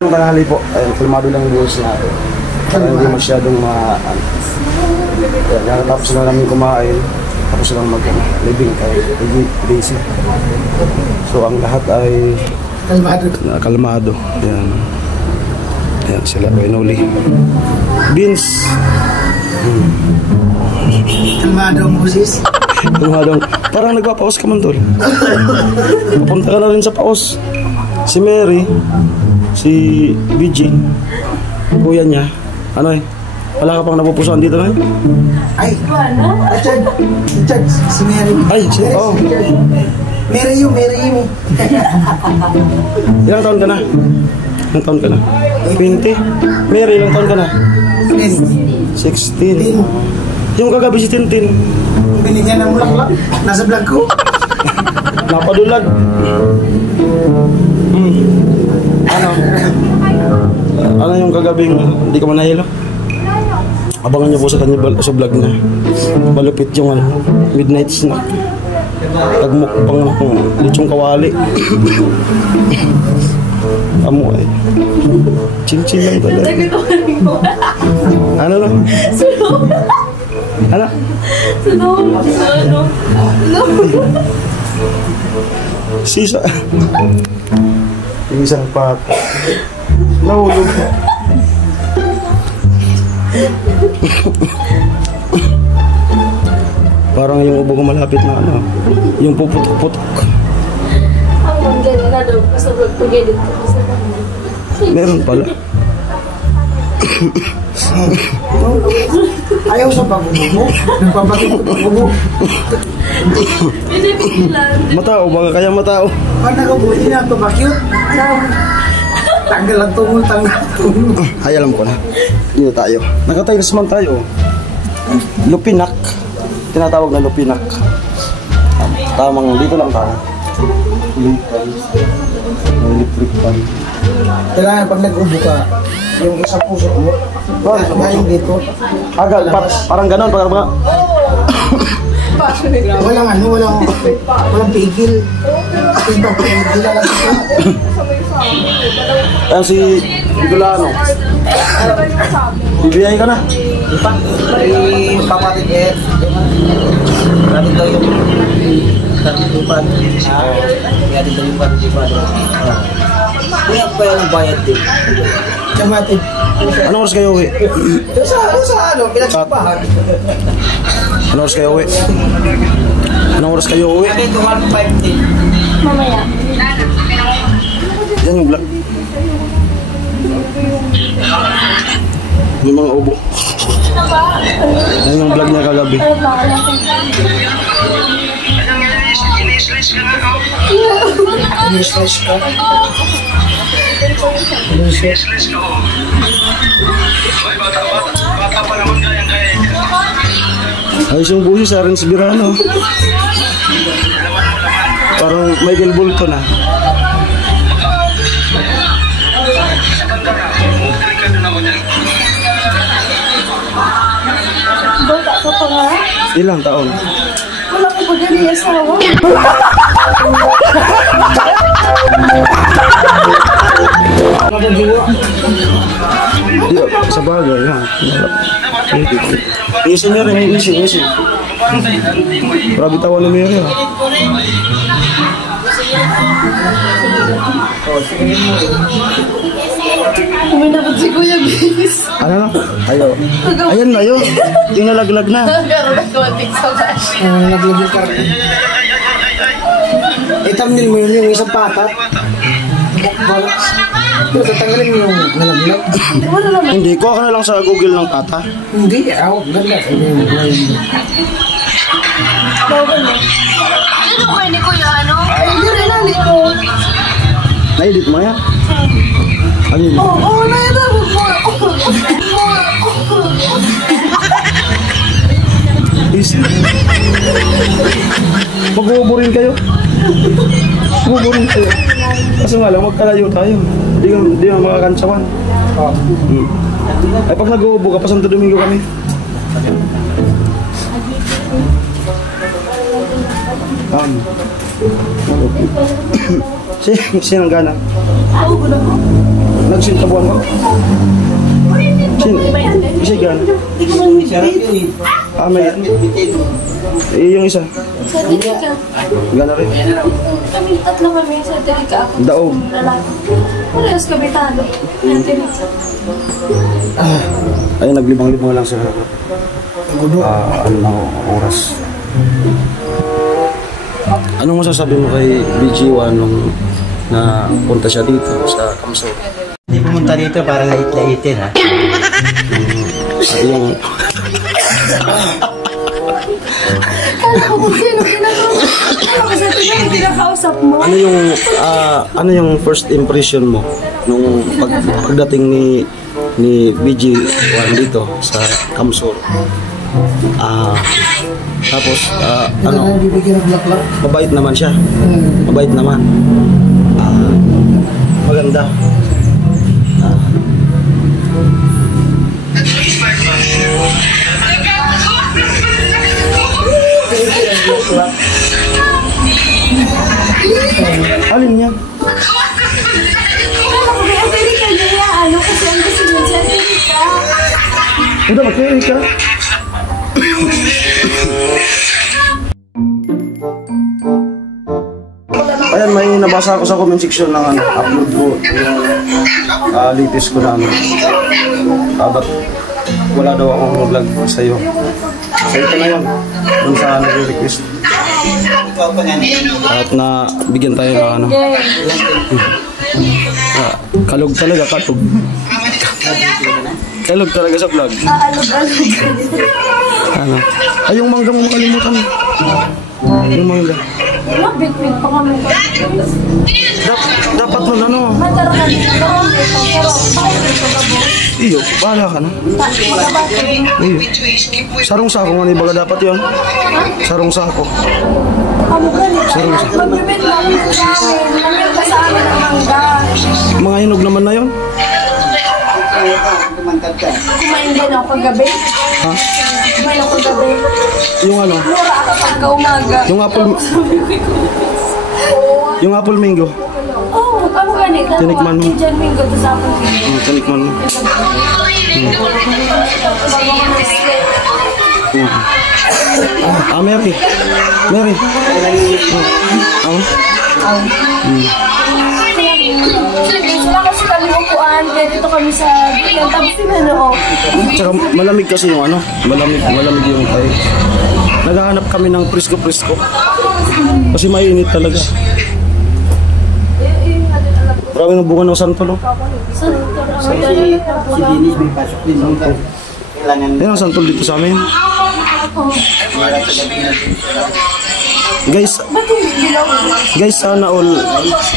Yung tanghali po, ay kalmado lang yung buhos natin. Para hindi masyadong tapos na namin kumain, tapos lang mag-living kay busy. So ang lahat ay kalmado. Yan. Yan sila, Wenoli. Beans. Kalmado mo sis. Kalmado. Parang nagpapaos ka man tol. Pupunta ka na rin sa paos. Si Mary, si BG, kuya niya, ano eh, wala ka pang napupusuan dito na eh? Ay, Richard, si Mary. Ay, oh. Mary yun. Ilang taon ka na? Ilang taon ka na? 20? Mary, ilang taon ka na? 16. Yung kagabi si Tintin. Binigyan ng bulaklak. Nasa vlog ko. Napadulag. Ano yung kagabing hindi ka manahilo? Abangan niyo po sa kanya sa vlog na. Malupit yung midnight snack. Nagmukbang ng lechong kawali. Amo eh. Chin-chin lang talaga. Ano lang? Ano? Sisa. Yung isang pata. Nahulog. Parang yung ubo ko malapit na ano. Yung puputok-putok. Ang galing na daw. Gusto ko pag-edit ko sa meron pala. Ayaw sa pagbubo. Nagpapakit ko pagbubo. Matao, baka kaya matao. Pag nakabuti na ito, bakit? Tanggal ang tungol. Ay, alam ko na. Dito tayo. Nakatiles man tayo. Lupinak. Tinatawag na lupinak. Tamang dito lang tayo. Electric fan. Kailangan pag nag-ubo ka, yung sa puso mo, ngayon dito. Parang ganon. Walang pigil. Pigil lang ito. Ayan si Gulano. Bibiyay ka na. Papatid eh. Natin daw yung taritupan. Natin daw yung taritupan. Kaya pa yan ang bayad din. Kamatid. Anong oras kayo uwi? Sa ano, pinagsapahan. Anong oras kayo uwi? Anong oras kayo uwi? Natin 150. mamaya. Yan yung vlog. Yung mga ubo. Yan yung vlog niya kagabi. Inislice ka? Inislice ka? Bata pa naman kaya-kaya. Ayos yung busis sa Renz Birano. Parang Michael Bolton ah. Bata ka pa nga? Ilang taon? Wala ko pa ganyan yung asawa. Iya, sa bagay ha. Isin niya rin, isin. Grabe tawa ni Mary ha. Uminabot si Kuya Bis. Ano na? Ayo. Ayan na yun. Yung nalaglag na. Pero nagkawatik sa bash. Naglagay ka rin. Itamnil mo yun yung isang patat. Tatanggalin mo yung nalaglag. Hindi, kuha ka na lang sa Google ng tata. Hindi, ganda. Ano ko ni Kuya ano? Hindi rin ko. Na-edit mo yan? Ano yun? Oo, na-edit mo. Mag-uuburin kayo. Mag-uuburin kayo. Kasi nga lang, magkalayo tayo. Hindi nga makakantsawan. Ay, pag nag-uubo ka, pa Santo Domingo kami. Sinang gana? nagsintabuan ko? Isigan. Sarap yun eh. May... yung isa. Sa Delika. Gana rin. Kami tatlo kami sa Delika. Ako Daog. lalaki. Parehas kami talo. Ng Delika. Ayun, naglibang-libang lang sila. Ano na oras. Anong masasabi mo kay BG1 nung na punta siya dito sa Kamsur? Hindi pumunta dito para lait-laitin ha. Yung... Kala ko kung sino ginagawa. Kala ko sa tiga hindi nakausap mo. ano yung first impression mo nung pagdating ni BG1 dito sa Kamsur? Tapos ano, mabait naman siya. Mabait naman. Maganda. Alin yan? Kala ko kaya Delika niya. Ano kasi ang gusto niya sa Delika. Udah, magkaya ka? Ayan, may nabasa ako sa comment section ng upload ko yung latest ko na ba't wala daw akong vlog sa'yo. So ito na yun, dun sa nag-request. At na bigyan tayo ng kalog talaga, kalog. Kalog talaga sa vlog. Alog-alog. Ano? Ay, yung mangga mo makalimutan. Yung mangga. Mabit-bit pa kami. Dapat mo ano? Matara ka dito. Pero bakit dito ka po? Iyo, bahala ka na. Iyo. Sarong sako nga baga dapat yun. Sarong sako. Kamu ka nito. Magbibit lang ito sa amin. Namin ka sa amin ang mangga. Mga hinog naman na yun. Kumain din ako kagabi. Ha? Kumain ako kagabi. Yung ano? Mura ako pagka umaga. Yung apple mango. Oh, kamu ganito. Tinikman mo. Diyan minggo to sa apple mango. Tinikman mo. Mary. Mary. Sila kasi kami upuan, kaya dito kami sa bilang tapos sinano. Tsaka malamig kasi yung ano, malamig yung tayo. Naghahanap kami ng presko-presko. Kasi mainit talaga. Maraming ng bunga ng santol. Si Dennis may pasok din dito. Kailangan Yan ang santol dito sa amin. Guys, sana all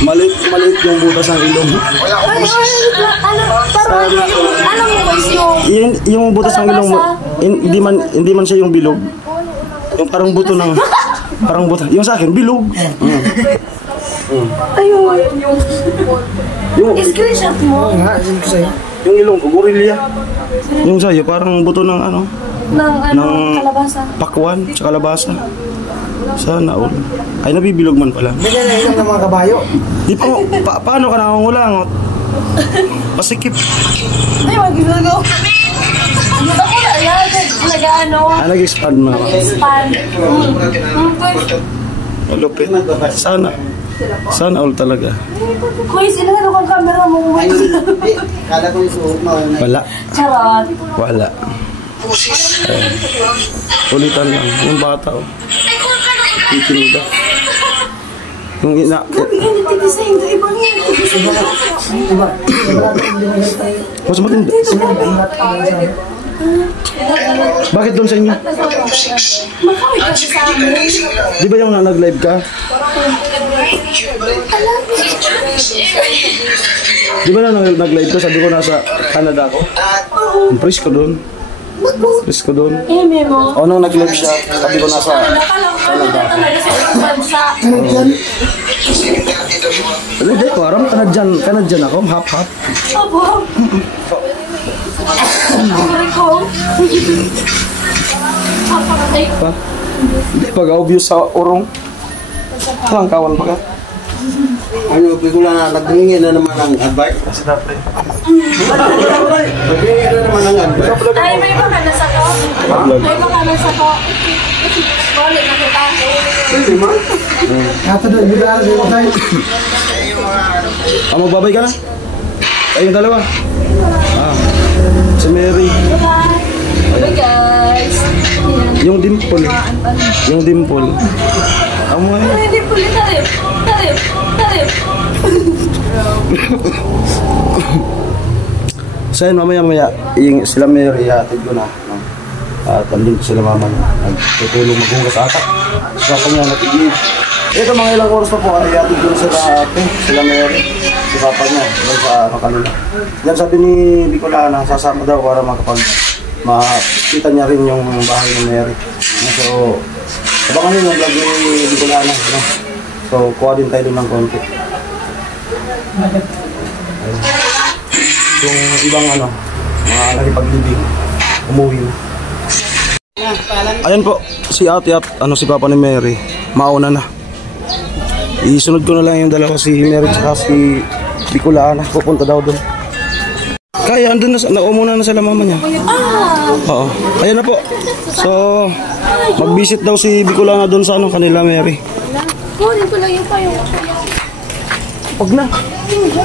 maliit yung butas ng ilong. Alam mo guys Yung butas ng ilong mo, hindi man siya yung bilog. Yung parang buto ng parang buto. Yung sa akin bilog. ayun, Yung screenshot mo yung ilong ko gorilya. Yung sa'yo parang buto ng ano, ng kalabasa. pakwan sa kalabasa. Sana all. Ay nabibilog man pala. bigyan na ilong ng mga kabayo. Di pa paano ka nangungulangot? Pasikip. Ay, mag-gulo. Ako na yan. Nag-ano. Nag-expand na ako. Expand. Malupit. Sana all talaga. Kuya, sinagano kang camera mo. Ay, hindi. Kala ko yung suot mo. Wala. Charot. Wala. Ulitan lang. Yung bata oh. Ikinida. Yung ina... Bigyan ni Titi sa ito. Ibang yan. Mas matindi. Bakit doon sa inyo? Makawit kasi sa amin. Di ba yung nag-live ka? Di ba na nag-live ka? Sabi ko nasa Canada ako. Ang presko doon. Presko doon. Eh, Memo. O nung nag-live siya, sabi ko nasa Canada ako. Hindi ko aram, Canadian ako, hap-hap. Abo. Sorry ko. Papakatay ko. Hindi, pag-obvious sa urong. Kawan pa ka. Ano, pelikula na naghingi na naman ng advice. Naghingi na naman ng advice. Ay, may mga nasa ko. May mga nasa ko. Balik na kita. Pwede man. Kata na, bidara sa iyo tayo. Magbabay ka na? Ayun dalawa. Si Mary. Bye guys. Yung dimple. Yung dimple. Amo nga yun. Ay, di puli. Tarip. Tarip. Tarip. So yun, mamaya yung sila Mary, hatid ko na. No? At andun sila mama niya. Nagtutulong maghugas ata. So papa niya natigil. Ito mga ilang oras pa po ay hatid ko na sila Mary. Si papa niya. Doon sa kanila. Yan sabi ni Bicolana, sasama daw para makita niya rin yung bahay ni Mary. So abangan nyo yung vlog ni Bicolana. No? So kuha din tayo ng konti. Yung ibang mga nakipaglibing, umuwi na. Ayan po, si ate at si papa ni Mary, mauna na. Isunod ko na lang yung dalawa, si Mary at si Bicolana, pupunta daw doon. Kaya andun na, naumuna na sila mama niya. Oo, ayan na po. So, mag-visit daw si Bicolana doon sa kanila Mary. Kunin ko lang yung payo. Huwag na,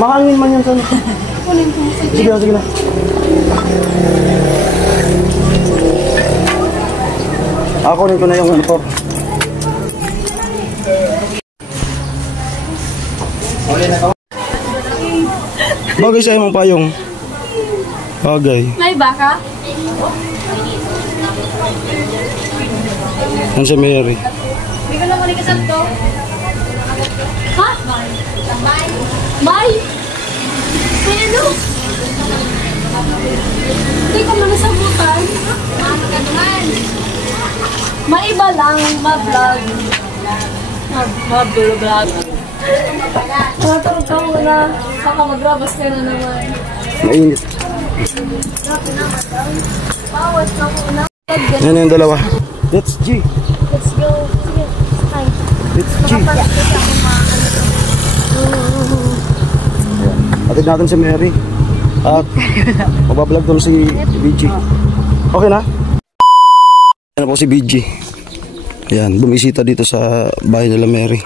makangin man yan sana. Sige na, sige na. Kunin ko na yung motor. Bagay sa'yo mong payong. Bagay. May baka? Yan si Mary. Hindi ko lang malikasal to. Ha? May? Ano? Hindi ko manasabutan. Maiba lang, ma-vlog. Ma-vlog. Matulog ka muna. Saka magrabas ka na naman. Mainit. Bawat na muna. Yan yung dalawa. Let's G. Let's go. Sige. Hi. Let's G. Atid natin si Mary. At mabablog doon si BG. Okay na? Yan po si BG. Ayan, bumisita dito sa bahay nila Mary.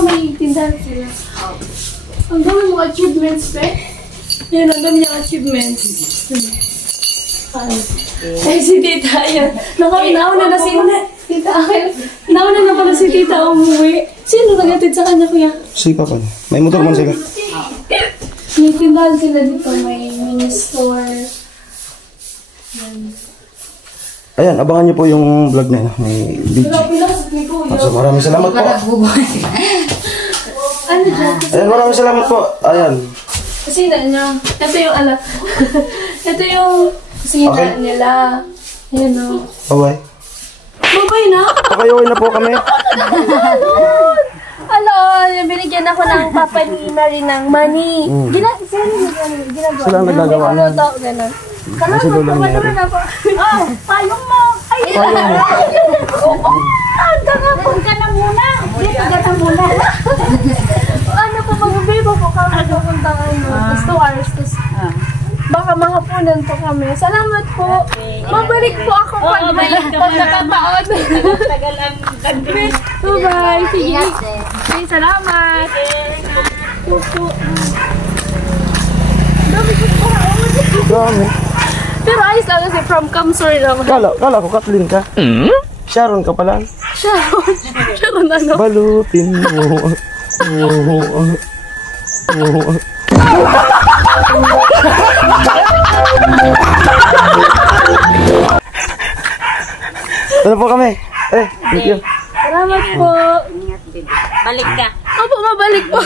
May tindahan sila. Ang dami mga achievements, pe. Yan, ang dami niyang achievements. Ay, si tita, yan. Nauna na si tita. Nauna na pala si tita umuwi. Sino nagatid sa kanya, kuya? Si Papa. May motor man sila. May tindahan sila dito. May mini store. Ayan, abangan niyo po yung vlog na may BG. So, maraming salamat po. Ano dyan? Ayan, maraming salamat po. Ayan. Kasi na niya. Ito yung ito yung kusina nila. Ayan o. Bye-bye. Bye-bye na? Pakayawin na po kami. Hello, binigyan ako ng papa ni Mary ng money. Ginagawa. Sila ang nagagawa niyan. Ganun. Salamat po, madulan ako. Oh, payong mo. Ay, Payong mo. Gagapon ka na muna. Dito ka na muna. Ano po, mag-bibo po kami pupunta ngayon. 2 hours. Baka mga punan po kami. Salamat po. Mabalik po ako pag nakataon. Tagal ang ganda. Bye-bye. Sige. Salamat. Dami ko pa. Dami. Pero ayos lang kasi from Kamsur lang. Kala ko Kathleen ka. Sharon ka pala. Sharon. Sharon ano? Balutin mo. Ano po kami? Thank you. Salamat po. Balik ka. Opo, mabalik po.